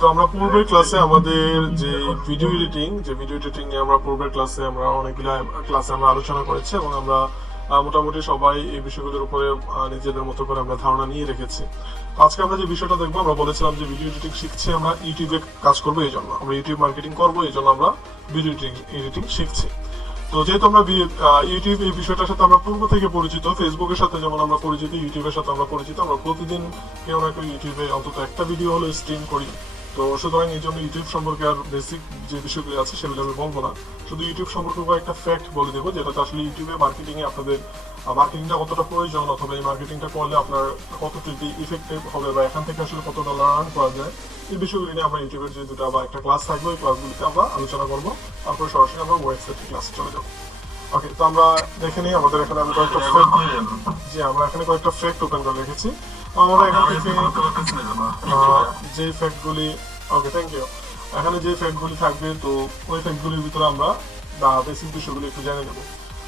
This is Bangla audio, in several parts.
তো আমরা পূর্বের ক্লাসে আমাদের যে ভিডিও এডিটিং নিয়ে আমরা পূর্বের ক্লাসে আমরা অনেকগুলো ক্লাসে আমরা আলোচনা করেছি এবং আমরা মোটামুটি সবাই এই বিষয়গুলোর উপরে নিজেদের মতো করে আমরা ধারণা নিয়ে রেখেছি। আজকে আমরা যে বিষয়টা দেখবো, আমরা বলেছিলাম যে ভিডিও এডিটিং শিখছি আমরা ইউটিউবে কাজ করবো, এই জন্য আমরা ইউটিউব মার্কেটিং করবো, এই জন্য আমরা ভিডিও এডিটিং শিখছি। তো যেহেতু আমরা ইউটিউব এই বিষয়টার সাথে আমরা পূর্ব থেকে পরিচিত, ফেসবুকের সাথে যেমন আমরা পরিচিত, ইউটিউবের সাথে আমরা পরিচিত, আমরা প্রতিদিন কেউ না কেউ ইউটিউবে অন্তত একটা ভিডিও হলো স্ট্রিম করি। তো সুতরাং এই জন্য ইউটিউব সম্পর্কে আর বেসিক যে বিষয়গুলো আছে সেগুলো আমি বলবো না, শুধু ইউটিউব সম্পর্কে একটা ফ্যাক্ট বলে দেবো, যেটা আসলে ইউটিউবে মার্কেটিং এ আপনাদের মার্কেটিংটা কতটা প্রয়োজন, অথবা এই মার্কেটিংটা করলে আপনার কতটুকু ইফেক্টিভ হবে বা এখান থেকে আসলে কতটা লার্ন করা যায়, এই বিষয়গুলি নিয়ে আমরা ইউটিউবের যে দুটো বা একটা ক্লাস থাকবে, ওই ক্লাসগুলিতে আমরা আলোচনা করবো। তারপরে সরাসরি আমরা ওয়েবসাইটে ক্লাসে চলে যাবো। ওকে, তো আমরা দেখে নিই, আমাদের এখানে আমি কয়েকটা ফ্যাক্ট আমরা এখানে কয়েকটা ফ্যাক্ট ওপেন করে রেখেছি। আমরা এখান থেকে যে ফ্যাক্টগুলি, ওকে থ্যাংক ইউ, এখানে যে ফ্যাক্টগুলি থাকবে, তো ওই ফ্যাক্টগুলির ভিতরে আমরা বেসিক বিষয়গুলি একটু জেনে নেব।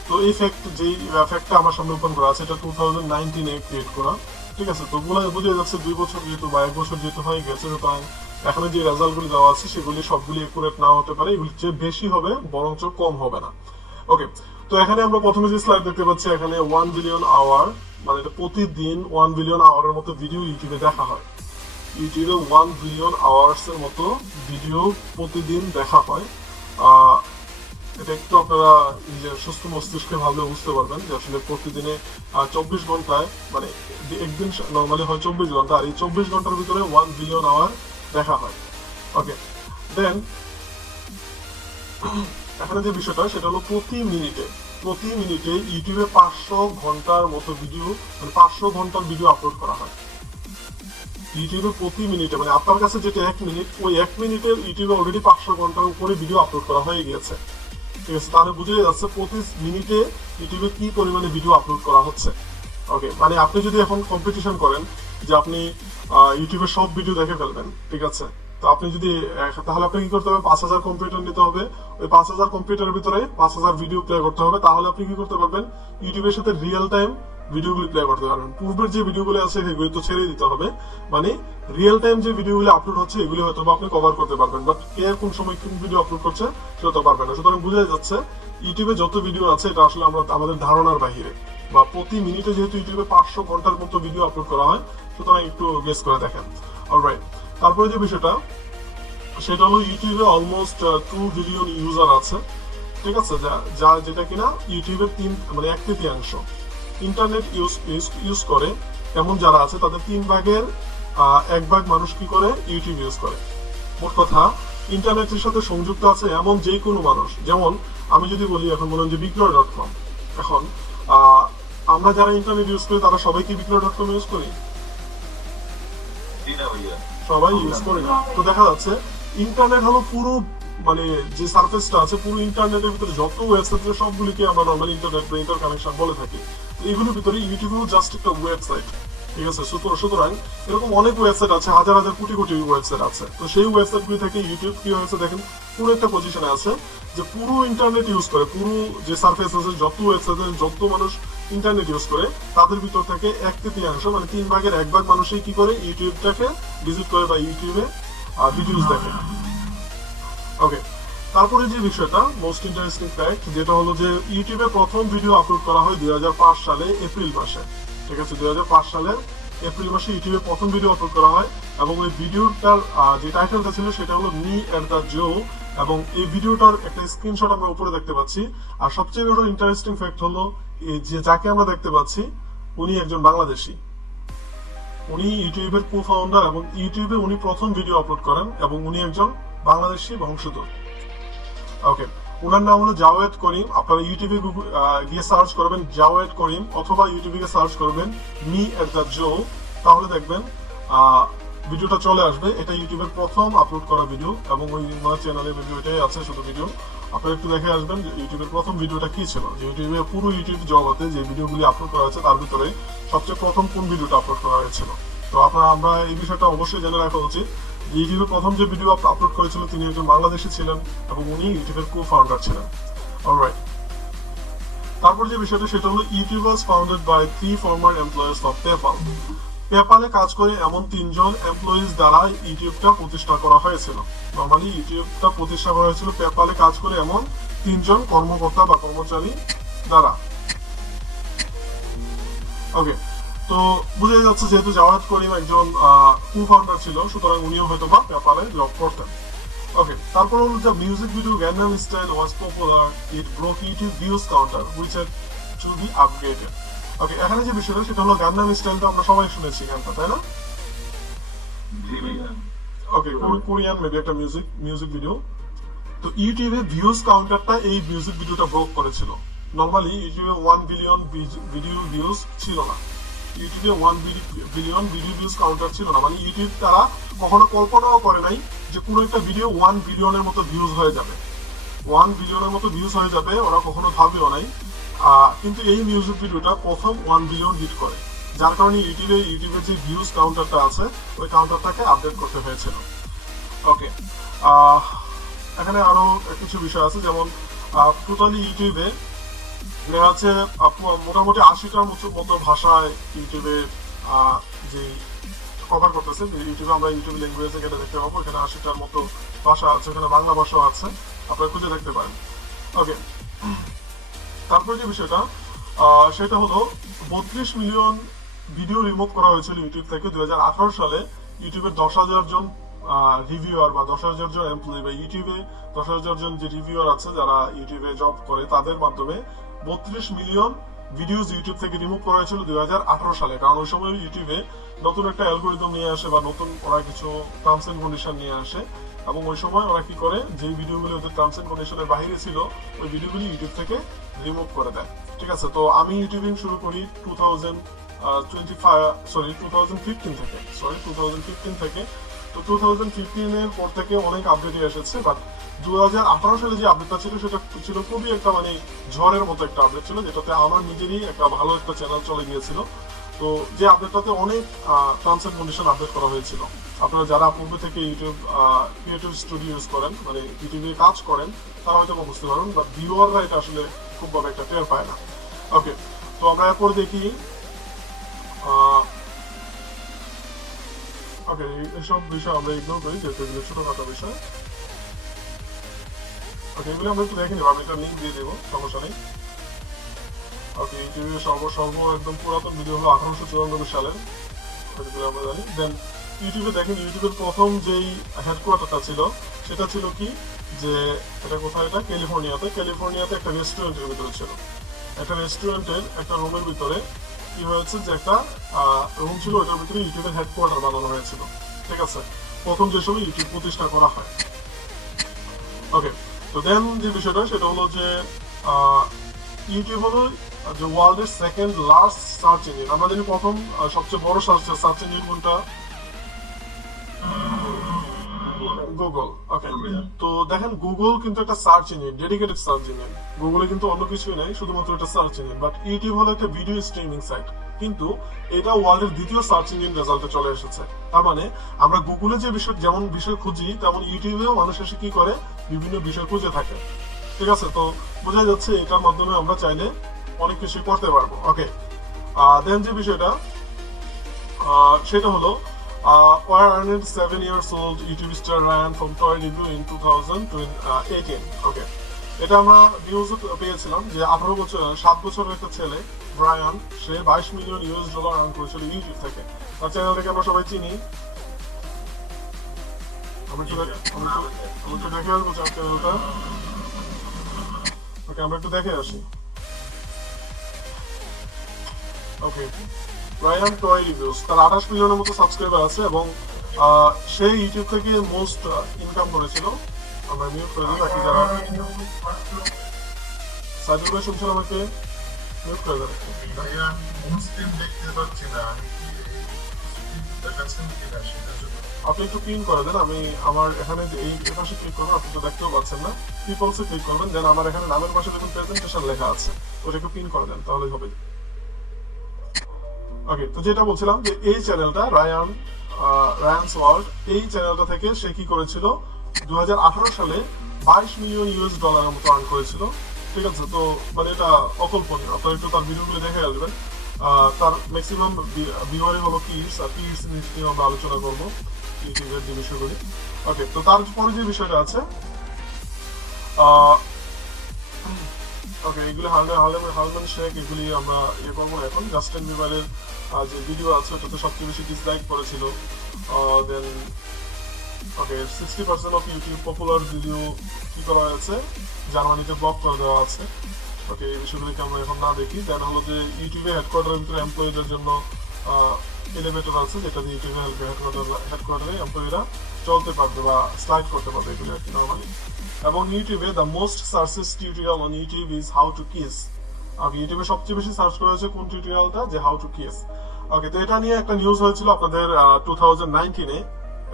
তো এই ফ্যাক্ট, যেই ফ্যাক্টটা আমার সামনে ওপেন করা আছে, এটা 2019 ক্রিয়েট করা, ঠিক আছে। তো বোঝা যাচ্ছে 2 বছর যেহেতু বা 1 বছর যেহেতু হয়ে গেছে, সুতরাং এখানে যে রেজাল্টগুলি দেওয়া আছে সেগুলি সবগুলি একুরেট না হতে পারে, এগুলি যে বেশি হবে বরঞ্চ কম হবে না। ওকে, তো এখানে আমরা প্রথমে যে স্লাইড দেখতে পাচ্ছি, এখানে 1 বিলিয়ন আওয়ার, মানে এটা প্রতিদিন 1 বিলিয়ন আওয়ারের মতো ভিডিও ইউটিউবে দেখা হয়। ইউটিউবে 1 বিলিয়ন আওয়ার্স এর মতো ভিডিও প্রতিদিন দেখা হয়। এটা একটু আপনারা নিজের সুস্থ মস্তিষ্কে ভাবলে বুঝতে পারবেন যে আসলে প্রতিদিনে 24 ঘন্টায়, মানে একদিন নর্মালি হয় 24 ঘন্টা, আর এই 24 ঘন্টার ভিতরে 1 বিলিয়ন আওয়ার দেখা হয়। ওকে, দেন এখানে যে বিষয়টা সেটা হলো প্রতি মিনিটে ইউটিউবে 500 ঘন্টার মতো ভিডিও, মানে 500 ঘন্টার ভিডিও আপলোড করা হয় ইউটিউবে প্রতি মিনিটে। মানে আপনার কাছে যেটা 1 মিনিট, ওই 1 মিনিটের ইউটিউবে অলরেডি 500 ঘন্টার উপরে ভিডিও আপলোড করা হয়ে গিয়েছে, ঠিক আছে। তাহলে বুঝে যাচ্ছে প্রতি মিনিটে ইউটিউবে কি পরিমাণে ভিডিও আপলোড করা হচ্ছে। ওকে, মানে আপনি যদি এখন কম্পিটিশন করেন যে আপনি ইউটিউবে সব ভিডিও দেখে ফেলবেন, ঠিক আছে, তো আপনি যদি তাহলে আপনি কি করতে হবে, 5000 কম্পিউটার নিতে হবে, ওই 5000 কম্পিউটারের ভিতরে 5000 ভিডিও প্লে করতে হবে, তাহলে আপনি কি করতে পারবেন, ইউটিউবের সাথে রিয়েল টাইম ভিডিওগুলি প্লে করতে পারবেন। পূর্বের যে ভিডিওগুলো আছে সেগুলি তো ছেড়ে দিতে হবে, মানে রিয়েল টাইম যে ভিডিওগুলো আপলোড হচ্ছে এগুলি হয়তো আপনি কভার করতে পারবেন, বাট কে কোন সময় কোন ভিডিও আপলোড করছে সেটা তো পারবেন না। সুতরাং বোঝা যাচ্ছে ইউটিউবে যত ভিডিও আছে এটা আসলে আমরা আমাদের ধারণার বাহিরে, বা প্রতি মিনিটে যেহেতু ইউটিউবে 500 ঘন্টার মতো ভিডিও আপলোড করা হয়, সুতরাং একটু গেস করে দেখেন। অলরাইট, তারপরে যে বিষয়টা সেটা হলো ইউটিউবে অলমোস্ট 2 বিলিয়ন ইউজার আছে, ঠিক আছে, যেটা কিনা ইউটিউবের 1/3 ইন্টারনেট ইউজ করে, এমন যারা আছে তাদের 3 ভাগের 1 ভাগ মানুষ কি করে, ইউটিউব ইউজ করে। মোট কথা ইন্টারনেটের সাথে সংযুক্ত আছে এমন যে কোনো মানুষ। যেমন আমি যদি বলি, এখন বলেন যে বিক্রয়.com, এখন আমরা যারা ইন্টারনেট ইউজ করি তারা সবাই কি বিক্রয়.com ইউজ করি? সবাই ইউজ করি না। তো দেখা যাচ্ছে ইন্টারনেট হলো পুরো, মানে যে সারফেসটা আছে পুরো ইন্টারনেটের ভিতরে যত ওয়েবসাইট আছে সবগুলিকে আমরা নরমালি ইন্টারনেট বা ইন্টার কানেকশন বলে থাকি। এইগুলোর ভিতরে ইউটিউব হলো জাস্ট একটা ওয়েবসাইট, ঠিক আছে। সুতরাং এরকম অনেক ওয়েবসাইট আছে, হাজার হাজার কোটি কোটি ওয়েবসাইট আছে। তো সেই ওয়েবসাইটগুলি থেকে ইউটিউব কি হয়েছে দেখেন, পুরো একটা পজিশনে আছে যে পুরো ইন্টারনেট ইউজ করে, পুরো যে সারফেস আছে যত ওয়েবসাইট আছে, যত মানুষ ইন্টারনেট ইউজ করে, তাদের ভিতর থেকে 1/3, মানে 3 ভাগের 1 ভাগ মানুষই কি করে, ইউটিউবটাকে ভিজিট করে বা ইউটিউবে ভিডিওস দেখে। ওকে, তারপরে যে বিষয়টা মোস্ট ইন্টারেস্টিং ফ্যাক্ট, যেটা হলো যে ইউটিউবে প্রথম ভিডিও আপলোড করা হয় 2005 সালে এপ্রিল মাসে, ঠিক আছে। 2005 সালের এপ্রিল মাসে ইউটিউবে প্রথম ভিডিও আপলোড করা হয়, এবং ওই ভিডিওটার যে টাইটেলটা ছিল সেটা হলো মি এট দ্য জো, এবং এই ভিডিওটার একটা স্ক্রিনশট আমরা উপরে দেখতে পাচ্ছি। আর সবচেয়ে বড় ইন্টারেস্টিং ফ্যাক্ট হলো যে যাকে আমরা দেখতে পাচ্ছি উনি একজন বাংলাদেশি, উনি ইউটিউবের কো ফাউন্ডার, এবং ইউটিউবে উনি প্রথম ভিডিও আপলোড করেন, এবং উনি একজন বাংলাদেশি বংশোদ্ভূত। ওকে, ওনার নাম হলো জাওয়েদ করিম। আপনারা ইউটিউবে গিয়ে সার্চ করবেন জাওয়েদ করিম, অথবা ইউটিউবে গিয়ে সার্চ করবেন মি এট দ্য জো, তাহলে দেখবেন ভিডিওটা চলে আসবে। এটা ইউটিউবের প্রথম আপলোড করা ভিডিও, এবং ওই ওনার চ্যানেলে ভিডিওটাই আছে, শুধু ভিডিও। আপনারা একটু দেখে আসবেন যে ইউটিউবের প্রথম ভিডিওটা কি ছিল, যে ইউটিউবে পুরো ইউটিউব জগতে যে ভিডিওগুলি আপলোড করা হয়েছে তার ভিতরে সবচেয়ে প্রথম কোন ভিডিওটা আপলোড করা হয়েছিল। তো আমরা এই বিষয়টা অবশ্যই জেনে রাখা উচিত। ইউটিউবে প্রথম যে ভিডিও আপলোড করেছিল তিনি একজন বাংলাদেশি ছিলেন, এবং উনি ইউটিউবের কো ফাউন্ডার ছিলেন। অলরাইট, তারপর যে বিষয়টা সেটা হলো YouTube was founded by 3 former employers of PayPal. পেপ্যালে কাজ করে এমন 3জন এমপ্লয়িজ দ্বারা ইউটিউবটা প্রতিষ্ঠা করা হয়েছিল। নর্মালি ইউটিউবটা প্রতিষ্ঠা করা হয়েছিল পেপ্যালে কাজ করে এমন 3জন কর্মকর্তা বা কর্মচারী দ্বারা। ওকে, তো বুঝা যাচ্ছে যেহেতু জাওয়াদ করিম একজন কো-ফাউন্ডার ছিল, সুতরাং উনিও হয়তো বা পেপ্যালে জব করতেন। ওকে, তারপর হলো যে music video Gangnam style was popular, it broke YouTube views counter which had to be upgraded. Okay, এখানে যে বিষয়টা সেটা হলো গান্ডাম স্টাইলটা আমরা সবাই শুনেছি গানটা, তাই না? ওকে, কোরিয়ান মেবি একটা মিউজিক ভিডিও। তো ইউটিউবে ভিউজ কাউন্টারটা এই মিউজিক ভিডিওটা ব্রোক করেছিল। নরমালি ইউটিউবে 1 বিলিয়ন ভিডিও ভিউজ ছিল না, ইউটিউবে 1 বিলিয়ন ভিডিও ভিউজ কাউন্টার ছিল না। মানে ইউটিউব তারা কখনো কল্পনাও করে নাই যে কোনো একটা ভিডিও 1 বিলিয়নের মতো ভিউজ হয়ে যাবে, 1 বিলিয়নের মতো ভিউজ হয়ে যাবে, ওরা কখনো ভাবেও নাই। কিন্তু এই মিউজিক ভিডিওটা প্রথম 1 বিলিয়ন হিট করে, যার কারণে ইউটিউবের যে ভিউজ কাউন্টারটা আছে ওই কাউন্টারটাকে আপডেট করতে হয়েছিল। ওকে, এখানে আরো কিছু বিষয় আছে, যেমন টোটালি ইউটিউবে দেখা যাচ্ছে মোটামুটি 80টার মতো ভাষায় ইউটিউবে যে কভার করতেছে। ইউটিউবে আমরা ইউটিউব ল্যাঙ্গুয়েজ এখানে দেখতে পাবো, এখানে 80টার মতো ভাষা আছে, এখানে বাংলা ভাষাও আছে, আপনারা খুঁজে দেখতে পারেন। ওকে, তারপরে যে বিষয়টা সেটা হলো 32 মিলিয়ন ভিডিও রিমুভ করা হয়েছিল ইউটিউব থেকে 2018 সালে। ইউটিউবের 10,000 জন রিভিউয়ার বা 10,000 জন এমপ্লয়ি বা ইউটিউবে 10,000 জন যে রিভিউয়ার আছে যারা ইউটিউবে জব করে তাদের মাধ্যমে 32 মিলিয়ন ভিডিওস ইউটিউব থেকে রিমুভ করা হয়েছিল 2018 সালে। কারণ ওই সময় ইউটিউবে নতুন একটা অ্যালগোরিদম নিয়ে আসে বা নতুন ওরা কিছু টার্মস এন্ড কন্ডিশন নিয়ে আসে, এবং ওই সময় ওরা কি করে যে ভিডিওগুলো ওদের টার্মস এন্ড কন্ডিশনের বাইরে ছিল ওই ভিডিওগুলি ইউটিউব থেকে রিমুভ করে দেয়। ঠিক আছে, তো আমি ইউটিউবিং শুরু করি 2015 থেকে। তো 2015 এর পর থেকে অনেক আপডেট এসেছে, বাট 2018 সালে যে আপডেটটা ছিল সেটা ছিল খুবই একটা মানে ঝড়ের মতো একটা আপডেট ছিল, যেটাতে আমার নিজেরই একটা ভালো একটা চ্যানেল চলে গিয়েছিল। তো যে আপডেটটাতে অনেক টার্মস এন্ড কন্ডিশন আপডেট করা হয়েছিল। আপনারা যারা পূর্বে থেকে ইউটিউব ক্রিয়েটিভ স্টুডিও ইউজ করেন, মানে ইউটিউবে কাজ করেন, তারা হয়তো বুঝতে পারবেন, বাট ভিউয়াররা এটা আসলে খুব ভাবে একটা টের পায় না। ওকে, তো আমরা এরপর দেখি ওকে, এসব বিষয় আমরা ইগনোর করি যেহেতু এগুলো ছোটখাটো বিষয়। ওকে, এগুলো আমরা একটু দেখে নিব, আমি এটা লিঙ্ক দিয়ে দেবো, সমস্যা নেই। ওকে, ইউটিউবের সর্ব একদম পুরাতন ভিডিও হলো 1894 সালের, এগুলো আমরা জানি। দেন ইউটিউবে দেখেন ইউটিউবের প্রথম যেই হেডকোয়ার্টারটা ছিল সেটা ছিল কি, যে এটা কোথায়, এটা ক্যালিফোর্নিয়াতে একটা রেস্টুরেন্টের ভিতরে ছিল। একটা রেস্টুরেন্টের একটা রুমের ভিতরে কি হয়েছে যে একটা রুম ছিল, ওটার ভিতরে ইউটিউবের হেডকোয়ার্টার বানানো হয়েছিল। ঠিক আছে, প্রথম যে সময় ইউটিউব প্রতিষ্ঠা করা হয়। ওকে, তো দেন যে বিষয়টা সেটা হলো যে ইউটিউব হলো যে ওয়ার্ল্ডের সেকেন্ড লার্জেস্ট সার্চ ইঞ্জিন। আমরা জানি প্রথম সবচেয়ে বড় সার্চ ইঞ্জিন কোনটা, গুগল। ওকে, তো দেখেন গুগল কিন্তু একটা search engine, dedicated search engine. গুগলে কিন্তু অন্য কিছুই নাই, শুধুমাত্র একটা সার্চ ইঞ্জিন। বাট ইউটিউব হলো একটা ভিডিও স্ট্রিমিং সাইট, কিন্তু এটা ওয়ার্ল্ডের দ্বিতীয় সার্চ ইঞ্জিন রেজাল্টে চলে এসেছে। তার মানে আমরা গুগলে যে বিষয় যেমন বিষয় খুঁজি, তেমন ইউটিউবেও মানুষ এসে কি করে বিভিন্ন বিষয় খুঁজে থাকে। ঠিক আছে, তো বোঝা যাচ্ছে এটার মাধ্যমে আমরা চাইলে অনেক কিছু করতে পারবো। ওকে, দেন যে বিষয়টা সেটা হলো were earned 7 years old YouTube star Ryan from Toy Review in 2018. ওকে, এটা আমরা নিউজ পেয়েছিলাম যে 7 বছরের একটা ছেলে ব্রায়ান, সে 22 মিলিয়ন US ডলার আর্ন করেছিল ইউটিউব থেকে। তার চ্যানেলটাকে আমরা সবাই চিনি। আমি একটু দেখে আসবো চ্যানেলটা। ওকে, আমরা একটু দেখে আসি। ওকে, রায়ান টয় রিভিউস, তার 28 মিলিয়নের মতো সাবস্ক্রাইবার আছে এবং সে ইউটিউব থেকে মোস্ট ইনকাম করেছিল। আমরা মিউট করে দিই, বাকি যারা সাইদুল ভাই শুনছেন আমাকে মিউট করে দেন। আপনি একটু পিন করে দেন, আমি আমার এখানে এই পাশে ক্লিক করবেন, আপনি তো দেখতেও পাচ্ছেন না, পিপলসে ক্লিক করবেন, দেন আমার এখানে নামের পাশে দেখুন প্রেজেন্টেশন লেখা আছে, ওটা একটু পিন করে দেন, তাহলেই হবে। ওকে, তো যেটা বলছিলাম যে এই চ্যানেলটা রায়ানস ওয়ার্ল্ড, এই চ্যানেলটা থেকে সে কি করেছিল 2018 সালে 22 মিলিয়ন US ডলারের মতো আর্ন করেছিল। ঠিক আছে, তো মানে এটা অকল্পনীয়, আপনারা একটু তার ভিডিওগুলো দেখে আসবেন। তার ম্যাক্সিমাম ভিউয়ারই হলো কিডস, আর কিডস নিয়ে আমরা আলোচনা করবো ইউটিউবের যে বিষয়গুলি। ওকে, তো তারপরে যে বিষয়টা আছে, ওকে, এগুলি হারমান শেখ, এগুলি আমরা ইয়ে করবো না এখন। জাস্টিন বিবারের যে ভিডিও আছে ওটাতে সবচেয়ে বেশি ডিসলাইক করেছিল। দেন ওকে, 60% অফ ইউটিউব পপুলার ভিডিও কি করা হয়েছে, জার্মানিতে ব্লক করে দেওয়া আছে। ওকে, এই বিষয়গুলিকে আমরা এখন না দেখি। দেন হলো যে ইউটিউবে হেডকোয়ার্টারের ভিতরে এমপ্লয়ীদের জন্য এলিভেটর আছে, যেটা দিয়ে ইউটিউবে হেডকোয়ার্টারে এমপ্লয়ীরা চলতে পারবে বা স্লাইড করতে পারবে, এগুলো আর কি নর্মালি। এবং ইউটিউবে the most searches tutorial on YouTube is how to kiss. আর ইউটিউবে সবচেয়ে বেশি সার্চ করা হয়েছে কোন টিউটোরিয়ালটা, যে হাউ টু কিস। ওকে, তো এটা নিয়ে একটা নিউজ হয়েছিল আপনাদের 2019-এ।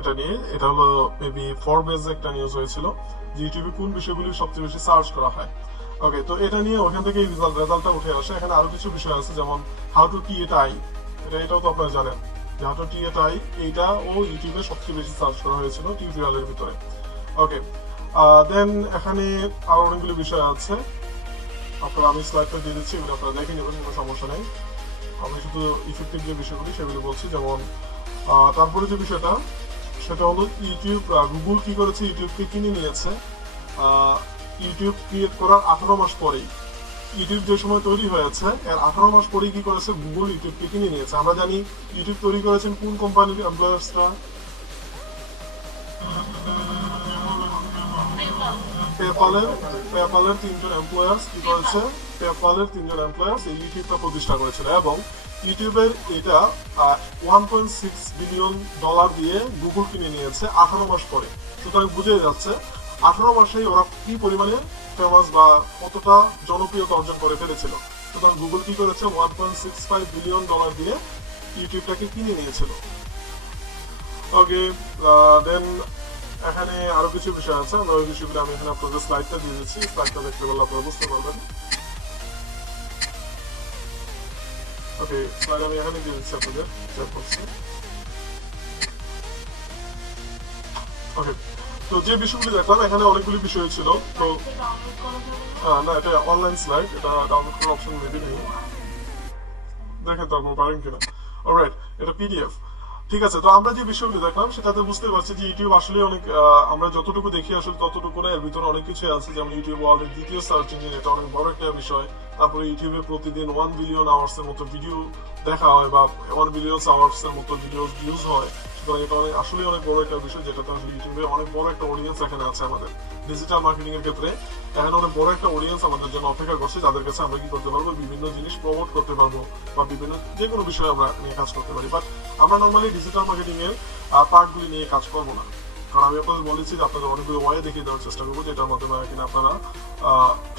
এটা নিয়ে, এটা হলো মেবি ফরবেজ একটা নিউজ হয়েছিল যে ইউটিউবে কোন বিষয়গুলি সবচেয়ে বেশি সার্চ করা হয়। ওকে, তো এটা নিয়ে ওখান থেকে রেজাল্টটা উঠে আসে। এখানে আরো কিছু বিষয় আছে, যেমন হাউ টু টি এ টাই, এটাও তো আপনারা জানেন যে হাউ টু টি এ টাই, এইটা ও ইউটিউবে সবচেয়ে বেশি সার্চ করা হয়েছিল টিউটোরিয়ালের ভিতরে। ওকে, দেন এখানে আরো অনেকগুলো বিষয় আছে, আপনারা আমি স্লাইডটা দিয়ে দিচ্ছি, এগুলো আপনারা দেখে নেবেন, কোনো সমস্যা নেই। আমি শুধু ইফেক্টিভ যে বিষয়গুলি সেগুলো বলছি। যেমন তারপরে যে বিষয়টা, সেটা হলো ইউটিউব, গুগল কি করেছে, ইউটিউবকে কিনে নিয়েছে ইউটিউব ক্রিয়েট করার 18 মাস পরেই। ইউটিউব যে সময় তৈরি হয়েছে এর 18 মাস পরেই কি করেছে, গুগল ইউটিউবকে কিনে নিয়েছে। আমরা জানি ইউটিউব তৈরি করেছেন কোন কোম্পানির এমপ্লয়ার্সরা, পেপ্যালের 3জন এমপ্লয়ার্স কি করেছে, পেপ্যালের 3জন এমপ্লয়ার্স এই ইউটিউবটা প্রতিষ্ঠা করেছিল। এবং ইউটিউবের এটা $1.6 বিলিয়ন দিয়ে গুগল কিনে নিয়েছে 18 মাস পরে। সুতরাং বুঝে যাচ্ছে 18 মাসেই ওরা কি পরিমাণে ফেমাস বা কতটা জনপ্রিয়তা অর্জন করে ফেলেছিল। সুতরাং গুগল কি করেছে, $1.65 বিলিয়ন দিয়ে ইউটিউবটাকে কিনে নিয়েছিল। ওকে, দেন এখানে আরো কিছু বিষয় আছে, আমরা ওই বিষয়গুলো আমি এখানে আপনাদের স্লাইডটা দিয়ে দিচ্ছি, স্লাইডটা দেখতে পারলে আপনারা বুঝতে পারবেন। ওকে, স্লাইড আমি এখানে দিয়ে দিচ্ছি, আপনাদের শেয়ার করছি। ওকে, তো যে বিষয়গুলি দেখলাম, এখানে অনেকগুলি বিষয় ছিল। তো না, এটা অনলাইন স্লাইড, এটা ডাউনলোড করার অপশন মেবি নেই, দেখেন তারপর পারেন কিনা। অলরাইট, এটা পিডিএফ। ঠিক আছে, তো আমরা যে বিষয়গুলো দেখলাম সেটাতে বুঝতে পারছি যে ইউটিউব আসলে অনেক, আমরা যতটুকু দেখি আসলে ততটুকু না, এর ভিতরে অনেক কিছু আছে। যেমন ইউটিউব ওয়ার্ল্ডের দ্বিতীয় সার্চ ইঞ্জিন, এটা অনেক বড় একটা বিষয়। তারপরে ইউটিউবে প্রতিদিন 1 বিলিয়ন আওয়ার্স এর মতো ভিডিও দেখা হয়, বা 1 বিলিয়ন আওয়ার্স এর মতো ভিডিও ভিউজ হয়। সুতরাং এটা আসলে অনেক বড় একটা বিষয়, যেটাতে আসলে ইউটিউবে অনেক বড় একটা অডিয়েন্স এখানে আছে। আমাদের ডিজিটাল মার্কেটিং এর ক্ষেত্রে এখানে অনেক বড় একটা অডিয়েন্স আমাদের জন্য অপেক্ষা করছে, যাদের কাছে আমরা কি করতে পারবো, বিভিন্ন জিনিস প্রমোট করতে পারবো, বা বিভিন্ন যে কোনো বিষয়ে আমরা নিয়ে কাজ করতে পারি। বাট আমরা নর্মালি ডিজিটাল মার্কেটিং এর পার্টগুলি নিয়ে কাজ করবো না, কারণ আমি আপনাদের বলেছি যে আপনাদের অনেকগুলো ওয়ে দেখিয়ে দেওয়ার চেষ্টা করবো, যেটার মাধ্যমে কিনা আপনারা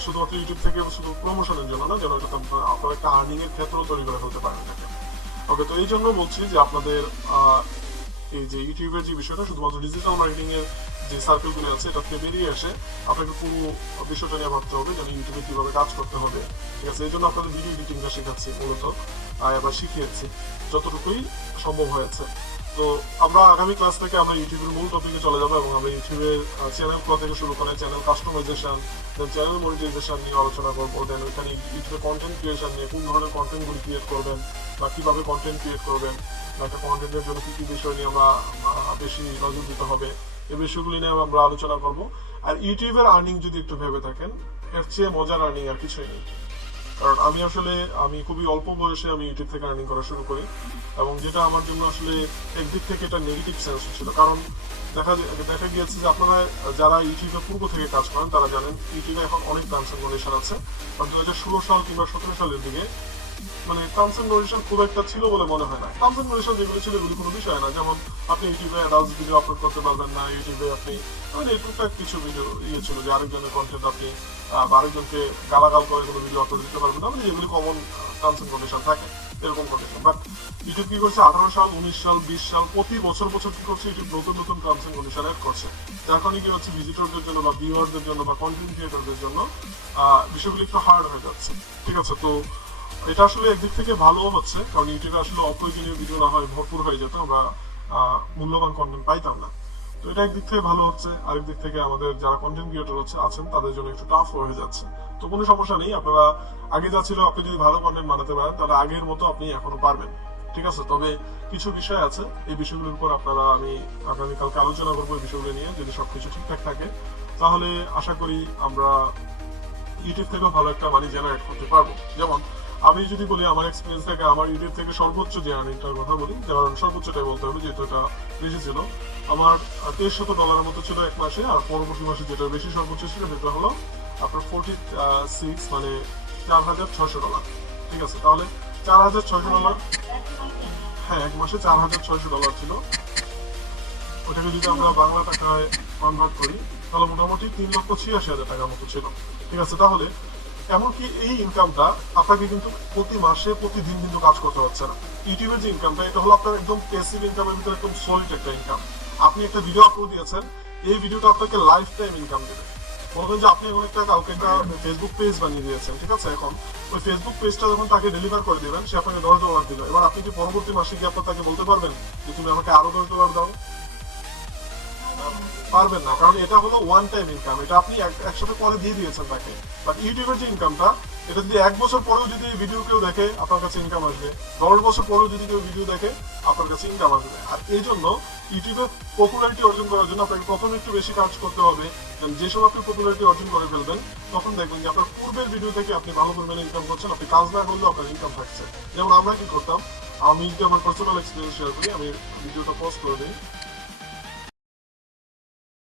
শুধুমাত্র ইউটিউব থেকে শুধু প্রমোশনের জন্য না, যেন এটা আপনারা একটা আর্নিং এর ক্ষেত্র তৈরি করে ফেলতে পারেন। ওকে, তো এই জন্য বলছি যে আপনাদের এই যে ইউটিউবের যে বিষয়টা, শুধুমাত্র ডিজিটাল মার্কেটিং এর যে সার্কেলগুলো আছে এটা থেকে বেরিয়ে এসে আপনাকে পুরো বিষয়টা নিয়ে ভাবতে হবে, যেন ইউটিউবে কিভাবে কাজ করতে হবে। ঠিক আছে, এই জন্য আপনাদের ভিডিও এডিটিংটা শেখাচ্ছি মূলত, এবার শিখিয়েছি যতটুকুই সম্ভব হয়েছে। তো আমরা আগামী ক্লাস থেকে আমরা ইউটিউবের মূল টপিকে চলে যাবো, এবং আমরা ইউটিউবের চ্যানেল খোলা থেকে শুরু করে চ্যানেল কাস্টমাইজেশন, দেন চ্যানেল মনিটাইজেশন নিয়ে আলোচনা করবো। দেন ওইখানে ইউটিউবে কন্টেন্ট ক্রিয়েশন নিয়ে, কোন ধরনের কন্টেন্টগুলি ক্রিয়েট করবেন বা কিভাবে কন্টেন্ট ক্রিয়েট করবেন, বা একটা কন্টেন্টের জন্য কি কি বিষয় নিয়ে আমরা বেশি নজর দিতে হবে, এই বিষয়গুলি নিয়ে আমরা আলোচনা করবো। আর ইউটিউবের আর্নিং যদি একটু ভেবে থাকেন, এর চেয়ে মজার আর্নিং আর কিছুই নেই। কারণ আমি খুবই অল্প বয়সে আমি ইউটিউব থেকে আর্নিং করা শুরু করি, এবং যেটা আমার জন্য আসলে একদিক থেকে এটা নেগেটিভ সেন্স ছিল। কারণ দেখা গিয়েছে যে আপনারা যারা ইউটিউবে পূর্ব থেকে কাজ করেন তারা জানেন ইউটিউবে এখন অনেক টার্মস এন্ড কন্ডিশন আছে। আর 2016 সাল কিংবা 17 সালের দিকে মানে টার্মস এন্ড কন্ডিশন খুব একটা ছিল বলে মনে হয় না। টার্মস এন্ড কন্ডিশন যেগুলো ছিল এগুলি কোনো বিষয় না, যেমন আপনি ইউটিউবে অ্যাডাল্ট ভিডিও আপলোড করতে পারবেন না, ইউটিউবে আপনি মানে টুকটাক কিছু ভিডিও ছিল যে আরেকজনের কন্টেন্ট আপনি বা আরেকজনকে গালাগাল করে কোনো ভিডিও আপলোড দিতে পারবেন না, মানে যেগুলি কমন টার্মস এন্ড কন্ডিশন থাকে এরকম কন্ডিশন। বাট ইউটিউব কি করছে, 18 সাল 19 সাল 20 সাল প্রতি বছর কি করছে, ইউটিউব নতুন নতুন টার্মস এন্ড কন্ডিশন অ্যাড করছে। যার কারণে কি হচ্ছে, ভিজিটরদের জন্য বা ভিউয়ারদের জন্য বা কন্টেন্ট ক্রিয়েটরদের জন্য বিষয়গুলি একটু হার্ড হয়ে যাচ্ছে। ঠিক আছে, তো এটা আসলে একদিক থেকে ভালো হচ্ছে, কারণ ইউটিউবে আসলে অপ্রয়োজনীয় ভিডিও না হয় ভরপুর হয়ে যেত, আমরা মূল্যবান কন্টেন্ট পাইতাম না। তো এটা একদিক থেকে ভালো হচ্ছে, আরেক দিক থেকে আমাদের যারা কন্টেন্ট ক্রিয়েটর আছেন তাদের জন্য একটু টাফ হয়ে যাচ্ছে। তো কোনো সমস্যা নেই, আপনারা আগে যা ছিল আপনি যদি ভালো কন্টেন্ট বানাতে পারেন তাহলে আগের মতো আপনি এখনো পারবেন, ঠিক আছে। তবে কিছু বিষয় আছে, এই বিষয়গুলোর উপর আপনারা আমি আগামীকালকে আলোচনা করবো এই বিষয়গুলো নিয়ে। যদি সবকিছু ঠিকঠাক থাকে তাহলে আশা করি আমরা ইউটিউব থেকেও ভালো একটা মানি জেনারেট করতে পারবো। যেমন আমি যদি বলি আমার এক্সপিরিয়েন্স থেকে, আমার ইউটিউব থেকে সর্বোচ্চ যে আর্নিংটার কথা বলি, যেমন সর্বোচ্চটাই বলতে হবে যেহেতু এটা বেশি ছিল, আমার $2300 মতো ছিল এক মাসে। আর পরবর্তী মাসে যেটা বেশি সর্বোচ্চ ছিল সেটা হলো আপনার 46, মানে $4600, ঠিক আছে। তাহলে $4600, হ্যাঁ এক মাসে $4600 ছিল। ওটাকে যদি আমরা বাংলা টাকায় কনভার্ট করি তাহলে মোটামুটি 3,86,000 টাকার মতো ছিল, ঠিক আছে। তাহলে এমনকি এই ইনকামটা আপনাকে কিন্তু প্রতি মাসে প্রতিদিন কিন্তু কাজ করতে হচ্ছে না। ইউটিউবের যে ইনকামটা এটা হলো আপনার একদম প্যাসিভ ইনকামের ভিতরে একদম সলিড একটা ইনকাম। আপনি একটা ভিডিও আপলোড দিয়েছেন, এই ভিডিওটা আপনাকে লাইফ টাইম ইনকাম দেবে। মনে করেন যে আপনি এখন একটা কাউকে একটা ফেসবুক পেজ বানিয়ে দিয়েছেন, ঠিক আছে। এখন ওই ফেসবুক পেজটা যখন তাকে ডেলিভার করে দিবেন, সে আপনাকে $10 দিল। এবার আপনি কি পরবর্তী মাসে কি আপনার তাকে বলতে পারবেন যে তুমি আমাকে আরো $10 দাও? পারবেন না, কারণ এটা হলো ওয়ান টাইম ইনকাম, এটা আপনি একসাথে পরে দিয়ে দিয়েছেন তাকে। বাট ইউটিউবের যে ইনকামটা, এটা যদি 1 বছর পরেও যদি এই ভিডিও কেউ দেখে আপনার কাছে ইনকাম আসবে, 10 বছর পরেও যদি কেউ ভিডিও দেখে আপনার কাছে ইনকাম আসবে। আর এই জন্য ইউটিউবে পপুলারিটি অর্জন করার জন্য আপনাকে প্রথমে একটু বেশি কাজ করতে হবে। যেসব আপনি পপুলারিটি অর্জন করে ফেলবেন তখন দেখবেন যে আপনার পূর্বের ভিডিও থেকে আপনি ভালো পরিমাণে ইনকাম করছেন, আপনি কাজ না করলেও আপনার ইনকাম থাকছে। যেমন আমরা কি করতাম, আমি যদি আমার পার্সোনাল এক্সপিরিয়েন্স শেয়ার করি, আমি ভিডিওটা পোস্ট করে দিই।